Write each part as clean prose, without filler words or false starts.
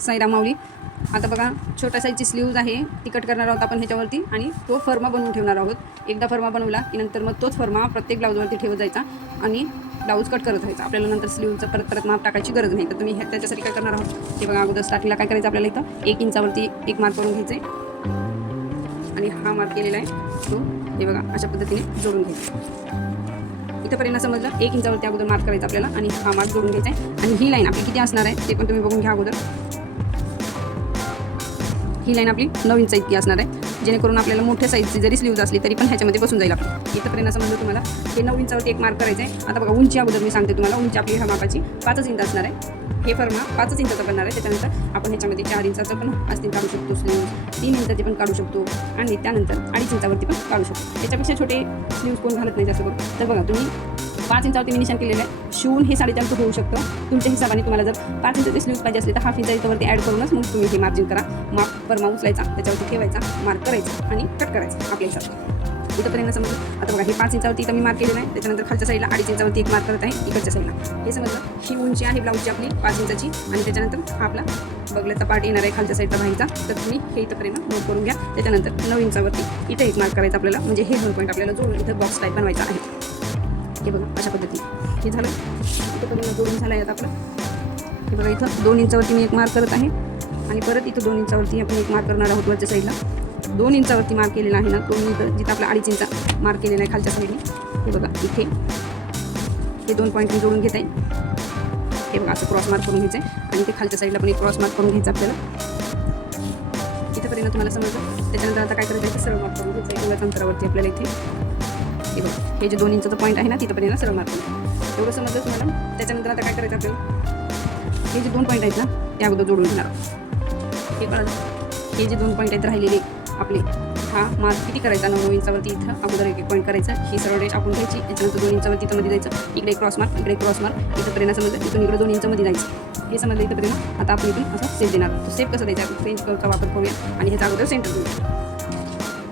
साईराम माऊली. आता बघा छोट्या साईजची स्लीव्ज आहे ती कट करणार आहोत आपण ह्याच्यावरती आणि तो फर्मा बनवून ठेवणार आहोत. एकदा फर्मा बनवला की नंतर मग तोच फर्मा प्रत्येक ब्लाऊजवरती ठेवत जायचा आणि ब्लाऊज कट करत राहायचा. आपल्याला नंतर स्लीवचं परत माप टाकायची गरज नाही. तर तुम्ही त्याच्यासाठी काय करणार आहोत ते बघा. अगोदर स्टार्टिंगला काय करायचं आपल्याला इथं 1 इंचावरती एक मार्क करून घ्यायचं आहे आणि हा मार्क केलेला आहे तो हे बघा अशा पद्धतीने जोडून घ्यायचा. इथंपर्यंत समजलं 1 इंचावरती अगोदर मार्क करायचा आपल्याला आणि हा मार्क जोडून घ्यायचा आहे. आणि ही लाईन आपली किती असणार आहे ते पण तुम्ही बघून घ्या अगोदर. ही लाईन आपली 9 इंच इतकी असणार आहे, जेणेकरून आपल्याला मोठ्या साईजची जरी स्लीव्ज असली तरी पण ह्याच्यामध्ये बसून जाईल आपली. इथंपर्यंत समजलं तुम्हाला. हे 9 इंचावरती एक मार्क करायचं आहे. आता बघा उंची अगोदर मी सांगते तुम्हाला. उंची आपली ह्या मापाची 5 इंच असणार आहे. हे फर्मा 5 इंचाचा बनणार आहे. त्याच्यानंतर आपण ह्याच्यामध्ये 4 इंचाचं पण असतील काढू शकतो स्लीव्ज, 3 इंचाचे पण काढू शकतो आणि त्यानंतर 2.5 इंचावरती पण काढू शकतो. त्याच्यापेक्षा छोटे स्लीव्ज कोण घालत नाही जास्त करून. तर बघा तुम्ही 5 इंचावरती मी निशाण केलेलं आहे. शिवून हे 4.5 होऊ शकतं तुमच्या हिशोबाने. तुम्हाला जर 5 इंचाचे स्लीव्ज पाहिजे असले तर हाफ इंचा इथंवरती ॲड करूनच मग तुम्ही हे मार्जिन करा. माप फर्मा उचलायचा, त्याच्यावरती ठेवायचा, मार्क करायचा आणि कट करायचा आपल्या हिशोबाने. इथंपर्यंत समजलं. आता बघा हे 5 इंचावरती इथं मी मार्क केलेलं आहे. त्याच्यानंतर खालच्या साईडला 2.5 इंचावरती एक मार्क करत आहे इकडच्या साईडला. हे समजलं. ही उंची आहे ब्लाऊजची आपली 5 इंचाची आणि त्याच्यानंतर हा आपला बगल्याचा पार्ट येणार आहे खालच्या साईडचा बाहेरचा. तर तुम्ही हे इथंपर्यंत नोट करून घ्या. त्याच्यानंतर 9 इंचावरती इथं एक मार्क करायचा आपल्याला. म्हणजे हे 2 पॉईंट आपल्याला जोडून इथं बॉक्स टाईप बनवायचा आहे. हे बघा अशा पद्धतीने हे झालं. इथंपर्यंत जोडून झालं आहे आता आपलं. हे बघा इथं 2 इंचावरती मी एक मार्क करत आहे आणि परत इथं 2 इंचावरती आपण एक मार्क करणार आहोत वरच्या साईडला. 2 इंचावरती मार्क केलेला आहे ना तो मी इथं जिथं आपला 2.5 इंचा मार्क केलेला आहे खालच्या साईडने. हे बघा इथे हे 2 पॉईंट मी जोडून घेत आहे. हे बघा असं क्रॉस मार्क करून घ्यायचं आहे आणि ते खालच्या साईडला पण एक क्रॉस मार्क करून घ्यायचं आपल्याला. इथंपर्यंत तुम्हाला समजलं. त्याच्यानंतर आता काय करायचं आहे सरळ मार्क करून घ्यायचं आहे एवढ्याच अंतरावरती आपल्याला इथे. हे बघा हे जे 2 इंचाचं पॉईंट आहे ना तिथंपर्यंत सरळ मार्क करून एवढं समजलं तुम्हाला. त्याच्यानंतर आता काय करायचं आपल्याला हे जे 2 पॉईंट आहेत ना ते अगोदर जोडून घेणार. हे कळलं. हे जे 2 पॉईंट आहेत राहिलेले आपले हा मार्क किती करायचा 9 इंचावरती इथं अगोदर एक पॉईंट करायचं. ही सरळ रेष आपण घ्यायची. त्याच्यानंतर 2 इंचावरती इथं मध्ये जायचं. इकडे क्रॉस मार्क इकडे क्रॉस मार्क. इथंपर्यंत समजलं. इथून इकडे 2 इंचामध्ये जायचं. हे समजलं इथंपर्यंत. आता आपण इथून असं सेप देणार. तो सेप कसं द्यायचा आपण फ्रेंच कर्वचा वापर करूया आणि ह्याचा अगोदर सेंटर देऊया.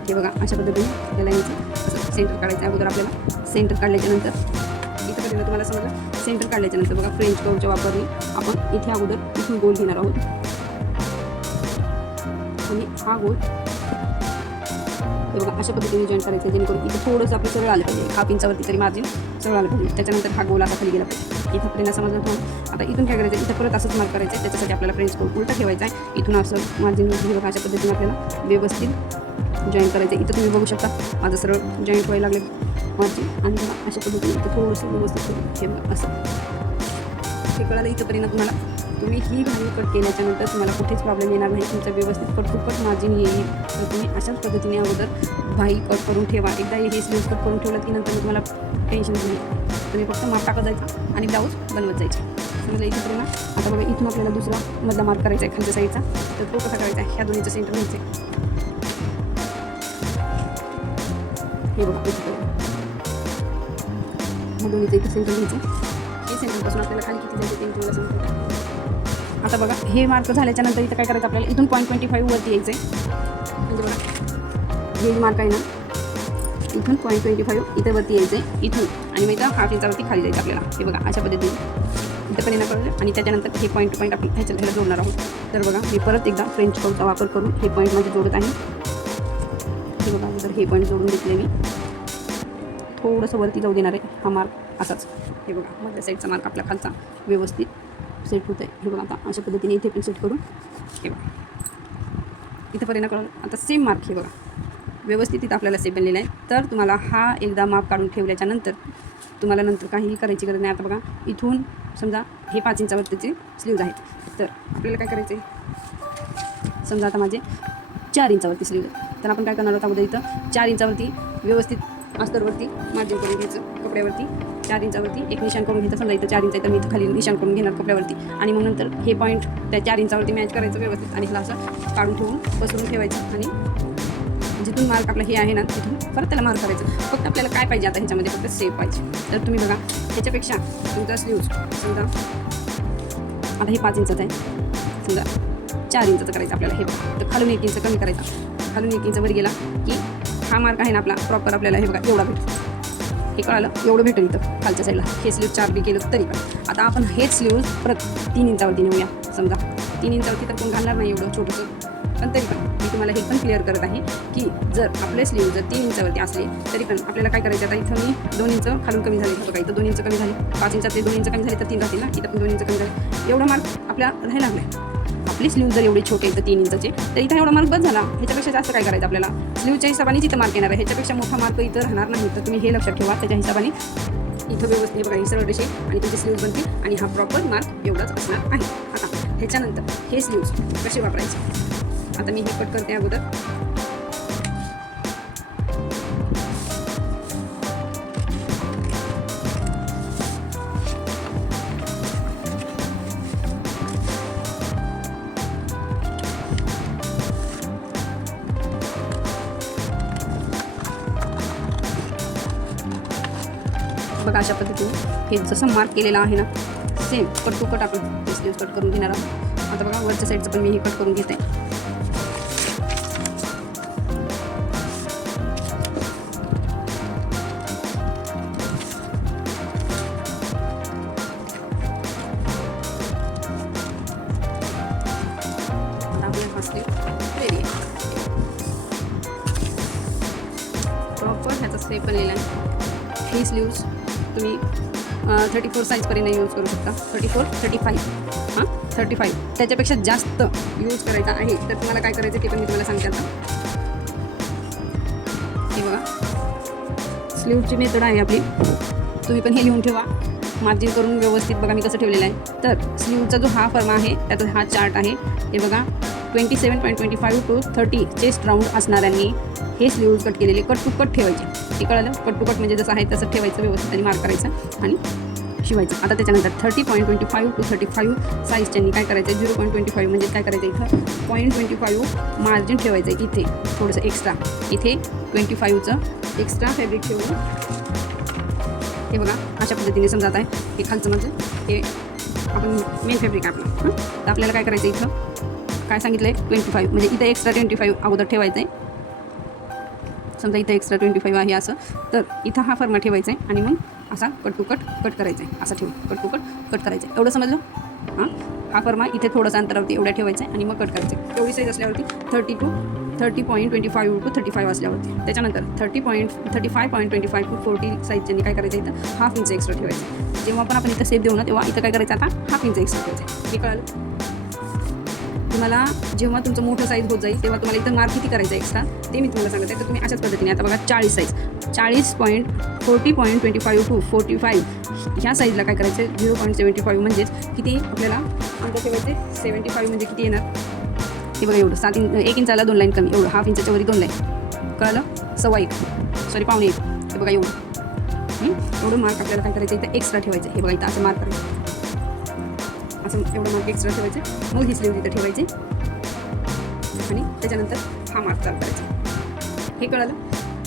हे बघा अशा पद्धतीने या लाईनचं असं सेंटर काढायचं अगोदर आपल्याला. सेंटर काढल्याच्यानंतर इथंपर्यंत तुम्हाला समजलं. सेंटर काढल्याच्यानंतर बघा फ्रेंच कर्वच्या वापरने आपण इथे अगोदर इथून गोल घेणार आहोत आणि हा गोल हे बघा अशा पद्धतीने जॉईन करायचं जेणेकरून इथं थोडंसं आपलं सरळ आलं पाहिजे. हाफ इंचावरती तरी मार्जिन सरळ आलं पाहिजे. त्याच्यानंतर हा गोल असा खाली गेला पाहिजे. इथंपर्यंत समजलं थोडं. आता इथून काय करायचं इथं परत असंच मार्क करायचं आहे. त्याच्यासाठी आपल्याला फ्रेंच कर्व उलटा ठेवायचा आहे. इथून असं मार्जिन बघा अशा पद्धतीने आपल्याला व्यवस्थित जॉईन करायचं आहे. इथं तुम्ही बघू शकता माझं सरळ जॉईंट व्हायला लागले मार्जिन आणि अशा पद्धतीने इथं थोडंसं व्यवस्थित हे बघा असं. हे कळालं इथंपर्यंत तुम्हाला. तुम्ही ही भाजी कट केल्याच्यानंतर तुम्हाला कुठेच प्रॉब्लेम येणार नाही. तुमचं व्यवस्थित कट मार्जिन येईल. तर तुम्ही अशाच पद्धतीने अगोदर भाई कट करून ठेवा. एकदा हे स्लीव्ज कट करून ठेवलं की नंतर तुम्हाला टेन्शन नाही. तुम्ही फक्त माप टाकत जायचा आणि ब्लाऊज बनवत जायचे. समजा इथंपर्यंत. आता बघा इथून आपल्याला दुसरा मधला मार्क करायचा आहे खालच्या साईडचा. तर तो कसा करायचा आहे ह्या दोन्हीचं सेंटर घ्यायचं आहे. हे बघा ह्या दोन्हीचं इथं सेंटर घ्यायचं. हे सेंटरपासून आपल्याला खाली किती जायचं ते तुम्हाला सांगतो. आता बघा हे मार्क झाल्याच्या नंतर इथं काय करायचं आपल्याला इथून 0.25 वरती यायचं आहे. म्हणजे बघा हे मार्क आहे ना इथून 0.25 इथं वरती यायचं आहे इथून आणि मग इथं हाफ इंचावरती खाली जायचं आपल्याला. हे बघा अशा पद्धतीने इथंपर्यंत कळलं. आणि त्याच्यानंतर हे पॉईंट टू पॉईंट आपण ह्याच्याला जोडणार आहोत. तर बघा मी परत एकदा फ्रेंच कर्वचा वापर करून हे पॉईंट माझे जोडत आहे. हे बघा जर हे पॉईंट जोडून घेतले मी थोडंसं वरती जाऊ देणार आहे हा मार्क असाच. हे बघा मधल्या साईडचा मार्क आपला खालचा व्यवस्थित सेट होत आहे. हे बघा आता अशा पद्धतीने इथे पण सेट करून हे बघा इथंपर्यंत कळून. आता सेम मार्क हे बघा व्यवस्थित इथं आपल्याला सेप बनलेला आहे. तर तुम्हाला हा एकदा माप काढून ठेवल्याच्या नंतर तुम्हाला नंतर काहीही करायची गरज नाही. आता बघा इथून समजा हे 5 इंचावरतीचे स्लीव्ज आहेत. तर आपल्याला काय करायचं आहे समजा आता माझे 4 इंचावरती स्लीव्ज आहे. तर आपण काय करणार आहोत अगोदर इथं 4 इंचावरती व्यवस्थित अस्तरवरती मार्जिन करून घ्यायचं कपड्यावरती. 4 इंचावरती एक निशाण करून घ्यायचं. समजा इथं 4 इंच आहे तर मी इथं खाली निशाण करून घेणार कपड्यावरती आणि मग नंतर हे पॉईंट त्या 4 इंचावरती मॅच करायचं व्यवस्थित आणि ह्याला असं काढून ठेवून पसरून ठेवायचं आणि जिथून मार्क आपला हे आहे ना तिथून परत त्याला मार्क करायचं. फक्त आपल्याला काय पाहिजे आता ह्याच्यामध्ये फक्त सेप पाहिजे. तर तुम्ही बघा ह्याच्यापेक्षा तुमचा स्लीव्ज समजा आता हे 5 इंचाचं आहे समजा 4 इंचाचं करायचं आपल्याला. हे बघा तर खालून 1 इंच कमी करायचा. खालून 1 इंच वर गेला की हा मार्क आहे ना आपला प्रॉपर आपल्याला हे बघा एवढा भेटतो. हे कळालं एवढं भेटेल इथं खालच्या साईडला. हे स्लीव्ज 4 बी केलं तरी पण. आता आपण हेच स्लीव्ज परत 3 इंचावरती नेऊया. समजा 3 इंचावरती तर कोण घालणार नाही एवढं छोटंसं. पण तरी पण मी तुम्हाला हे पण क्लिअर करत आहे की जर आपले स्लीव जर 3 इंचावरती असले तरी पण आपल्याला काय करायचं. आता इथं मी 2 इंच खालून कमी झाले बघा, इथं 2 इंच कमी झाले, 5 इंचातले 2 इंच कमी झाले तर 3 राहतील ना, इथं पण 2 इंच कमी झाले. एवढा मार्क आपल्याला राहायला लागला. आपली स्लीव जर एवढे छोटे आहेत 3 इंचचे तर इथं एवढा मार्क बस झाला. ह्याच्यापेक्षा जास्त काय करायचं आपल्याला. स्लीवच्या हिशोबाने जिथं मार्क येणार आहे ह्याच्यापेक्षा मोठा मार्क इथं राहणार नाही. तर तुम्ही हे लक्षात ठेवा. त्याच्या हिशोबाने इथं व्यवस्थित बघा, ही सरळ रेषे आणि तुमची स्लीव्ज बनतील आणि हा प्रॉपर मार्क एवढाच असणार आहे. आता ह्याच्यानंतर हे स्लीव्ज कसे वापरायचे. आता मी हे कट करते अगोदर. बघा अशा पद्धतीने हे जसं मार्क केलेलं आहे ना सेम कट टू कट आपण स्लीव्ज कट करून घेणार आहोत. आता बघा वरच्या साईडचं पण मी हे कट करून घेते. प्रॉपर ह्याचा स्टेप बनलेला आहे. ही स्लीव्ज तुम्ही 34 साईजपर्यंत यूज करू शकता. 34, 35 हां 35 त्याच्यापेक्षा जास्त यूज करायचा आहे तर तुम्हाला काय करायचं ते पण मी तुम्हाला सांगते. आता हे बघा स्लीवची मेथड आहे आपली. तुम्ही पण हे लिहून ठेवा. मार्जिन करून व्यवस्थित बघा मी कसं ठेवलेलं आहे. तर स्लीवचा जो हा फर्मा आहे त्याचा हा चार्ट आहे. हे बघा 27.25 to 30 चेस्ट राऊंड असणाऱ्यांनी हे स्लीव्ज कट केलेले कट टू कट ठेवायचे. हे कळलं. कट टू कट म्हणजे जसं आहे तसं ठेवायचं व्यवस्थित आणि मार्क करायचं आणि शिवायचं. आता त्याच्यानंतर 30.25 to 35 साईजच्यांनी काय करायचं 0.25 म्हणजे काय करायचं इथं 0.25 मार्जिन ठेवायचं आहे. इथे थोडंसं एक्स्ट्रा इथे 25चं एक्स्ट्रा फॅब्रिक ठेवून हे बघा अशा पद्धतीने समजा आहे. हे खालचं माझं हे आपण मेन फॅब्रिक आहे आपलं. तर आपल्याला काय करायचं इथं काय सांगितलं आहे 25 म्हणजे इथं एक्स्ट्रा 25 अगोदर ठेवायचं आहे. समजा इथं एक्स्ट्रा 25 आहे असं तर इथं हा फर्मा ठेवायचा आहे आणि मग असा कट टू कट कट करायचा आहे. असं ठेवून कट टू कट कट करायचं आहे. एवढं समजलं. हां हा फर्मा इथे थोडंसं अंतरावरती एवढ्या ठेवायचं आहे आणि मग कट करायचं आहे. एवढी साईज असल्यावरती 30.25 to 35 असल्यावरती त्याच्यानंतर 35.25 to 40 साईजच्यांनी काय करायचं इथं हाफ इंच एक्स्ट्रा ठेवायचं. जेव्हा आपण इथं सेप देऊ ना तेव्हा इथं काय करायचं आता हाफ इंच एक्स्ट्रा ठेवायचं. हे कळलं. तुम्हाला जेव्हा तुमचं मोठं साईज होत जाईल तेव्हा तुम्हाला इथं मार्क किती करायचं एक्स्ट्रा ते मी तुम्हाला सांगते. तर तुम्ही अशाच पद्धतीने आता बघा 40 साईज 40.25 to 45 ह्या साईजला काय करायचं 0.75 म्हणजेच किती आपल्याला अंक ठेवायचे 75 म्हणजे किती येणार हे बघा एवढं 1 इंचाला 2 लाईन कमी एवढं हाफ इंचाच्या वरी 2 लाईन कळलं 1.25 सॉरी 1.25 हे बघा एवढं मार्क आपल्याला काय करायचं इथं एक्स्ट्रा ठेवायचं. हे बघा इथं असं मार्क करायचं असं एवढं मार्क एक्स्ट्रा ठेवायचे. मग ही स्लीव इथं ठेवायची आणि त्याच्यानंतर हा मार्क चालू करायचा. हे कळलं.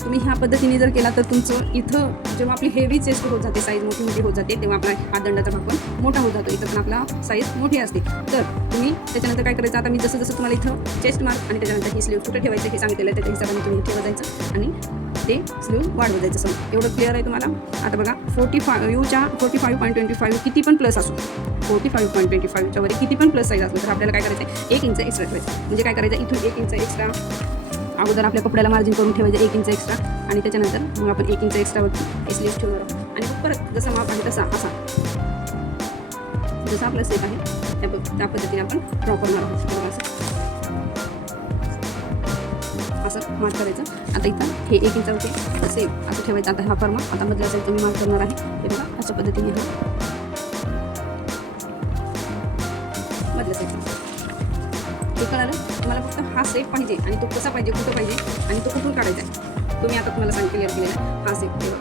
तुम्ही ह्या पद्धतीने जर केला तर तुमचं इथं जेव्हा आपली हेवी चेस्ट होत जाते साईज मोठी होत जाते तेव्हा आपला हा दंडाचा भाग पण मोठा होत जातो. इथं पण आपला साईज मोठी असते. तर तुम्ही त्याच्यानंतर काय करायचं आता मी जसं तुम्हाला इथं चेस्ट मार्क आणि त्याच्यानंतर ही स्लीव कुठे ठेवायचं हे सांगितलेलं आहे. त्याच्या हिशोबाने तुम्ही ठेवत जायचं आणि ते स्लीव वाढवत जायचं. समजा एवढं क्लिअर आहे तुम्हाला. आता बघा 45.25 किती पण प्लस असो 45.25च्या वर किती पण प्लस साईज असलो तर आपल्याला काय करायचं 1 इंच एक्स्ट्रा ठेवायचं. म्हणजे काय करायचं इथून 1 इंच एक्स्ट्रा अगोदर आपल्या कपड्याला मार्जिन करून ठेवायचं 1 इंच एक्स्ट्रा आणि त्याच्यानंतर मग आपण 1 इंच एक्स्ट्रावरती हे स्लीव्स ठेवणार आहोत आणि मग परत जसा माप आहे तसा असा जसा आपला सेप आहे त्या पद्धतीने आपण ड्रॉ करणार आहोत. असं मार्क करायचं. आता इथं हे 1 इंचावरती सेम असं ठेवायचं. आता हा फर्मा आता मधल्या साईडचं मी मार्क करणार आहे. हे बघा अशा पद्धतीने मधल्या साईडचं हे कळालं. तुम्हाला फक्त हा सेप पाहिजे आणि तो कसा पाहिजे कुठं पाहिजे आणि तो कुठून काढायचा आहे तुम्ही आता तुम्हाला क्लिअर केलेला हा सेप ठेवा.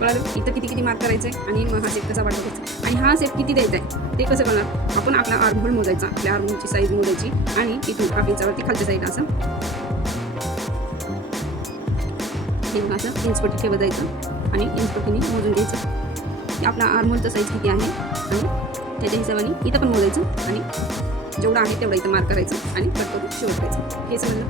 कळालं. इथं किती मार्क करायचं आहे आणि मग हा सेप कसा वाढवायचा आणि हा सेप किती द्यायचा आहे ते कसं करणार आपण आपला आर्महोल मोजायचा. आपल्या आर्महोलची साईज मोजायची आणि इथून हाफ इंचावरती खालच्या साईड असं इंचपट्टी ठेवत जायचं आणि इंचपट्टीने मोजून घ्यायचं की आपला आर्महोलचा साईज किती आहे आणि त्याच्या हिशोबाने इथं पण मोजायचं आणि जेवढं आहे तेवढं इथं मार्क करायचं आणि कट करून शेवट करायचं. हे समजलं.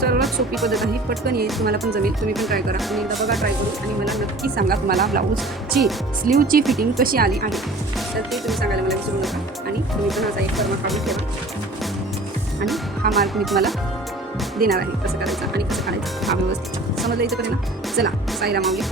सर्वात सोपी पद्धत आहे, पटकन येईल, तुम्हाला पण जमेल, तुम्ही पण ट्राय करा. तुम्ही एकदा बघा ट्राय करून आणि मला नक्की सांगा तुम्हाला ब्लाऊजची स्लीवची फिटिंग कशी आली आहे. तर ते तुम्ही सांगायला मला विसरू नका. आणि तुम्ही पण असा एक फर्मा काढून ठेवा आणि हा मार्क मी तुम्हाला देणार आहे कसं करायचं आणि कसं काढायचं हा व्यवस्थित. समजलं इथं ना? चला साईराम माऊली.